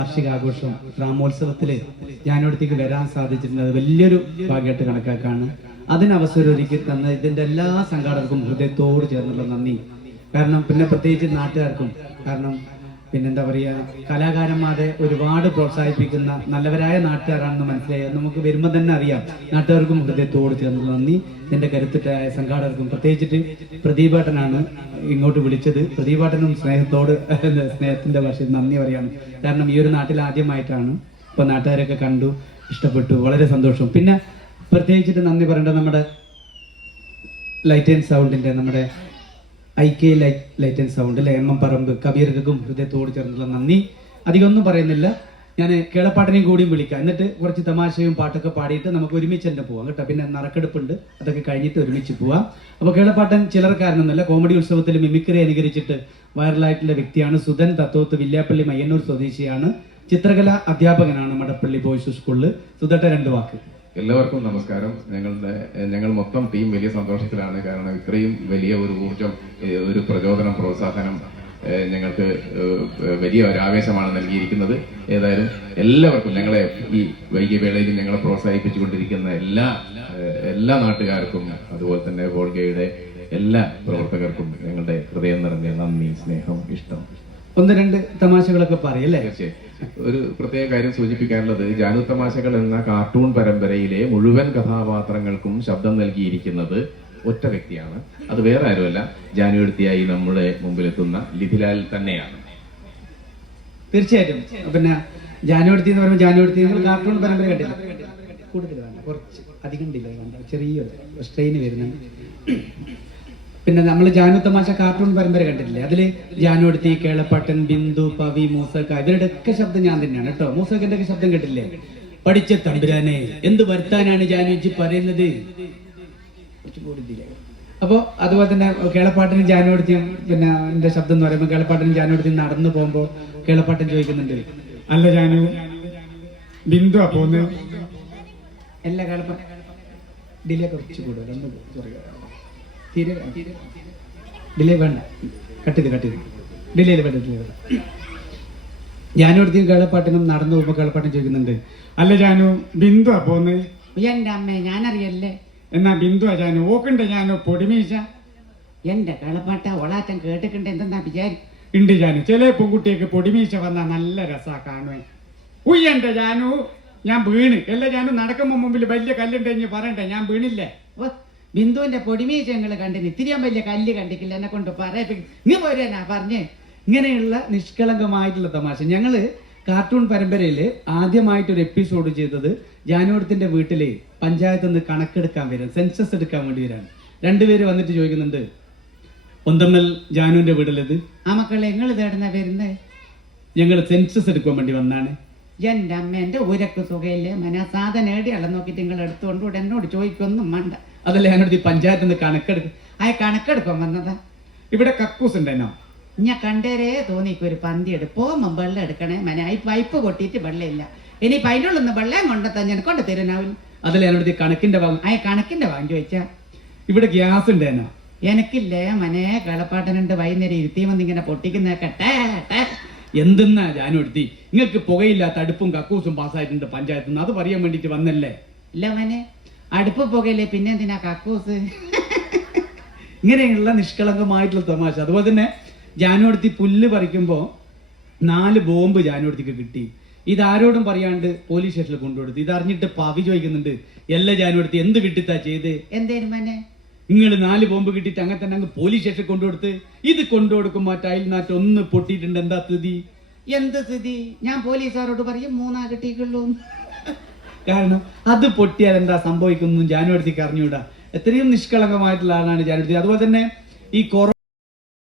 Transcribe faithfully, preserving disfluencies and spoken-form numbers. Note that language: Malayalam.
വാർഷികാഘോഷം ഗ്രാമോത്സവത്തില് ഞാനോടത്തേക്ക് വരാൻ സാധിച്ചിരുന്നത് വലിയൊരു ഭാഗ്യമായിട്ട് കണക്കാക്കാണ്. അതിനവസരം ഒരുക്കി തന്ന ഇതിന്റെ എല്ലാ സംഘാടകർക്കും ഹൃദയത്തോട് ചേർന്നുള്ള നന്ദി. കാരണം പിന്നെ പ്രത്യേകിച്ച് നാട്ടുകാർക്കും, കാരണം പിന്നെന്താ പറയുക, കലാകാരന്മാരെ ഒരുപാട് പ്രോത്സാഹിപ്പിക്കുന്ന നല്ലവരായ നാട്ടുകാരാണെന്ന് മനസ്സിലായി. നമുക്ക് വരുമ്പോൾ തന്നെ അറിയാം. നാട്ടുകാർക്കും ഹൃദയത്തോട് ചേർന്നുള്ള നന്ദി. ഇതിന്റെ കരുത്തുറ്റായ സംഘാടകർക്കും, പ്രത്യേകിച്ചിട്ട് പ്രദീപേട്ടനാണ് ഇങ്ങോട്ട് വിളിച്ചത്. പ്രദീപേട്ടനും സ്നേഹത്തോട് സ്നേഹത്തിന്റെ ഭാഷയിൽ നന്ദി പറയാണ്. കാരണം ഈ ഒരു നാട്ടിൽ ആദ്യമായിട്ടാണ്. ഇപ്പൊ നാട്ടുകാരൊക്കെ കണ്ടു, ഇഷ്ടപ്പെട്ടു, വളരെ സന്തോഷം. പിന്നെ പ്രത്യേകിച്ചിട്ട് നന്ദി പറയേണ്ടത് നമ്മുടെ ലൈറ്റ് ആൻഡ് സൗണ്ടിന്റെ നമ്മുടെ I K light light and sound അല്ലെ, എം എം പറമ്പ് കബീർക്കും ഹൃദയത്തോട് ചേർന്നുള്ള നന്ദി. അധികം ഒന്നും പറയുന്നില്ല. ഞാൻ കേളപ്പാട്ടിനെയും കൂടിയും വിളിക്കാം, എന്നിട്ട് കുറച്ച് തമാശയും പാട്ടൊക്കെ പാടിയിട്ട് നമുക്ക് ഒരുമിച്ച് തന്നെ പോവാം കേട്ടോ. പിന്നെ നറുക്കെടുപ്പുണ്ട്, അതൊക്കെ കഴിഞ്ഞിട്ട് ഒരുമിച്ച് പോവാം. അപ്പോൾ കേളപ്പാട്ടൻ ചിലർക്കാരനൊന്നുമല്ല, കോമഡി ഉത്സവത്തിൽ മിമിക്രി അനുകരിച്ചിട്ട് വൈറലായിട്ടുള്ള വ്യക്തിയാണ്. സുധൻ തത്തോത്ത് വില്യാപ്പള്ളി മയ്യന്നൂർ സ്വദേശിയാണ്. ചിത്രകല അധ്യാപകനാണ് മടപ്പള്ളി ബോയ്സ് സ്കൂളിൽ. സുധട്ട രണ്ട് വാക്ക്. എല്ലാവർക്കും നമസ്കാരം. ഞങ്ങളുടെ ഞങ്ങൾ മൊത്തം ടീം വലിയ സന്തോഷത്തിലാണ്. കാരണം ഇത്രയും വലിയ ഒരു ഊർജം, ഒരു പ്രചോദനം, പ്രോത്സാഹനം ഞങ്ങൾക്ക് വലിയ ഒരു ആവേശമാണ് നൽകിയിരിക്കുന്നത്. ഏതായാലും എല്ലാവർക്കും, ഞങ്ങളെ ഈ വൈകിയ വേളയിൽ ഞങ്ങളെ പ്രോത്സാഹിപ്പിച്ചുകൊണ്ടിരിക്കുന്ന എല്ലാ എല്ലാ നാട്ടുകാർക്കും, അതുപോലെ തന്നെ വോൾഗയുടെ എല്ലാ പ്രവർത്തകർക്കും ഞങ്ങളുടെ ഹൃദയം നിറഞ്ഞ നന്ദി, സ്നേഹം, ഇഷ്ടം. ഒന്ന് രണ്ട് തമാശകളൊക്കെ പറയല്ലേ? തീർച്ചയായും. ഒരു പ്രത്യേക കാര്യം സൂചിപ്പിക്കാനുള്ളത്, ജാനു തമാശകൾ എന്ന കാർട്ടൂൺ പരമ്പരയിലെ മുഴുവൻ കഥാപാത്രങ്ങൾക്കും ശബ്ദം നൽകിയിരിക്കുന്നത് ഒറ്റ വ്യക്തിയാണ്. അത് വേറെ ആരുമല്ല, ജാനു എഴുത്തിയായി നമ്മുടെ മുമ്പിലെത്തുന്ന ലിഥിലാൽ തന്നെയാണ്. തീർച്ചയായിട്ടും. പിന്നെ ജാനു എഴുത്തി എന്ന് പറയുമ്പോൾ, ജാനു എഴുത്തി നിങ്ങൾ കാർട്ടൂൺ പരമ്പര കണ്ടില്ല? കൂടുതൽ വേണ്ട, കുറച്ച് അധികം ഡിലേ വേണ്ട, ചെറിയൊരു സ്ട്രെയിൻ വരുന്നുണ്ട്. പിന്നെ നമ്മൾ ജാനു തമാശ കാർട്ടൂൺ പരമ്പര കണ്ടിട്ടില്ലേ? അതില് ജാനു എടുത്തി, കേളപ്പാട്ടൻ, ബിന്ദു, പവി, മൂസക്ക, ഇവരുടെ ഒക്കെ ശബ്ദം ഞാൻ തന്നെയാണ് കേട്ടോ. മൂസക്കന്റെ ഒക്കെ ശബ്ദം കേട്ടില്ലേ? പഠിച്ച തമ്പുരാനെ എന്ത് വരുത്താനാണ് ജാനുജി പറയുന്നത്? അപ്പൊ അതുപോലെ തന്നെ കേളപ്പാട്ടനും ജാനു എടുത്തിയും, പിന്നെ എന്റെ ശബ്ദം എന്ന് പറയുമ്പോൾ കേളപ്പാട്ടനും ജാനു എടുത്തിയും നടന്നു പോകുമ്പോ കേളപ്പാട്ടൻ ചോദിക്കുന്നുണ്ട്, അല്ല ജാനു, ബിന്ദു അപ്പോന്ന് എല്ലാ കേളപ്പാട്ടൻ ഡിലേ കുറച്ച് കൂടുതൽ, ഒന്ന് തീരെ ഡിലേ വേണ്ട, കട്ട് ചെയ്ത് കട്ട് ചെയ്ത് ഡിലേ വേണ്ട ഡിലേ വേണ്ട. ജാനുവടുത്തേക്കും കേളപ്പാട്ടിനും നടന്നു പോകുമ്പോൾ കേളപ്പാട്ടൻ ചോദിക്കുന്നുണ്ട്, അല്ല ജാനു, ബിന്ദു അപ്പോന്ന്. എന്റെ അമ്മ ഞാനറിയല്ലേ. എന്നാ ബിന്ദു ജാനു ഓക്കുണ്ട് ജാനു പൊടിമീശ. എന്റെ കേളപ്പാട്ട ഒളാറ്റം കേട്ടിട്ടുണ്ട്, എന്തെന്നാ വിചാരി ഉണ്ട് ജാനു, ചില പെൺകുട്ടിയൊക്കെ പൊടിമീശ വന്നാ നല്ല രസാ കാണുവേ. ഉയ്യന്റെ ജാനു, ഞാൻ വീണ്. അല്ല ജാനു, നടക്കുമ്പോ മുമ്പിൽ വലിയ കല്ലുണ്ടെങ്കിൽ പറയണ്ടേ, ഞാൻ വീണില്ലേ? ബിന്ദുവിന്റെ പൊടിമീശ ഞങ്ങൾ കണ്ടിന്, ഇത്തിരിയാൻ വലിയ കല്ല് കണ്ടിക്കില്ല, എന്നെ കൊണ്ട് പറയിപ്പിക്കും. നീ പോരാ പറഞ്ഞേ. ഇങ്ങനെയുള്ള നിഷ്കളങ്കമായിട്ടുള്ള തമാശ. ഞങ്ങള് കാർട്ടൂൺ പരമ്പരയില് ആദ്യമായിട്ട് ഒരു എപ്പിസോഡ് ചെയ്തത് ജാനുവടത്തിന്റെ വീട്ടില് പഞ്ചായത്ത് നിന്ന് കണക്കെടുക്കാൻ വരാൻ, സെൻസസ് എടുക്കാൻ വേണ്ടി വരാൻ. രണ്ടുപേര് വന്നിട്ട് ചോദിക്കുന്നുണ്ട്, ഒന്തമ്മൽ ജാനുവിന്റെ വീട്ടിലത്. ആ മക്കളെ നിങ്ങൾ തേടുന്ന വരുന്നത്? ഞങ്ങൾ സെൻസസ് എടുക്കാൻ വേണ്ടി വന്നാണ്. എന്റെ അമ്മ, എന്റെ ഊരക്ക് സുഖയില്ലേ മന, സാധനം ഏടിയാളെ നോക്കിട്ട് നിങ്ങൾ എടുത്തുകൊണ്ട് എന്നോട് ചോദിക്കൊന്നും വേണ്ട. അതല്ല ഞാനോട് പഞ്ചായത്ത് നിന്ന് കണക്കെടുക്കും. ആ കണക്കെടുക്കാൻ വന്നതാ. ഇവിടെ കക്കൂസ് ഉണ്ടെന്നോ? ഞാൻ കണ്ടേരേ തോന്നിക്ക് ഒരു പന്തി എടുപ്പോകുമ്പോ വെള്ളം എടുക്കണേ മന. ഈ പൈപ്പ് പൊട്ടിയിട്ട് വെള്ളമില്ല, ഇനി പൈനുള്ളൊന്ന് വെള്ളം കൊണ്ടെത്താൻ ഞാൻ കൊണ്ട് തരുന്നാവില്ല. അതല്ല ഞാനോട് കണക്കിന്റെ ഭാഗം. ആ കണക്കിന്റെ ഭാഗം ചോദിച്ചാ ഇവിടെ ഗ്യാസ് ഉണ്ടേനോ? എനിക്കില്ലേ മനെ. കളപ്പാട്ടനുണ്ട്, വൈകുന്നേരം ഇരുത്തി വന്നിങ്ങനെ പൊട്ടിക്കുന്നേക്കട്ടെ. എന്തെന്നാ ജാനുവടുത്തി, നിങ്ങൾക്ക് പുകയില്ലാത്ത അടുപ്പും കക്കൂസും പാസ്സായിട്ടുണ്ട് പഞ്ചായത്ത് നിന്ന്, അത് പറയാൻ വേണ്ടിട്ട് വന്നല്ലേ? ഇല്ല മനെ, അടുപ്പ് പുകയില്ലേ, പിന്നെ എന്തിനാ കക്കൂസ്? ഇങ്ങനെയുള്ള നിഷ്കളങ്കമായിട്ടുള്ള തമാശ. അതുപോലെ തന്നെ ജാനുവടുത്തി പുല്ല് പറിക്കുമ്പോ നാല് ബോംബ് ജാനുവടുത്തിക്ക് കിട്ടി. ഇതാരോടും പറയാണ്ട് പോലീസ് സ്റ്റേഷനിൽ കൊണ്ടുകൊടുത്തു. ഇതറിഞ്ഞിട്ട് പവി ചോദിക്കുന്നുണ്ട്, എല്ലാ ജാനുവടുത്തി എന്ത് കിട്ടിത്താ ചെയ്ത്? എന്തേലും മനെ, നിങ്ങൾ നാല് ബോംബ് കിട്ടിയിട്ട് അങ്ങനെ തന്നെ അങ്ങ് പോലീസ് സ്റ്റേഷനിൽ കൊണ്ടുകൊടുത്ത്. ഇത് കൊണ്ടുകൊടുക്കുമ്പോ ടൈൽ നാറ്റ് ഒന്ന് പൊട്ടിയിട്ടുണ്ട്, എന്താ സ്ഥിതി? എന്ത് സ്ഥിതി? ഞാൻ പോലീസുകാരോട് പറയും മൂന്നാ കിട്ടിയിട്ടുള്ളൂ. കാരണം അത് പൊട്ടിയാൽ എന്താ സംഭവിക്കുന്നു ജാനുവടുത്തിക്ക് അറിഞ്ഞൂടാ. എത്രയും നിഷ്കളങ്കമായിട്ടുള്ള ആളാണ് ജാനുവടുത്തി. അതുപോലെ തന്നെ ഈ കൊറോണ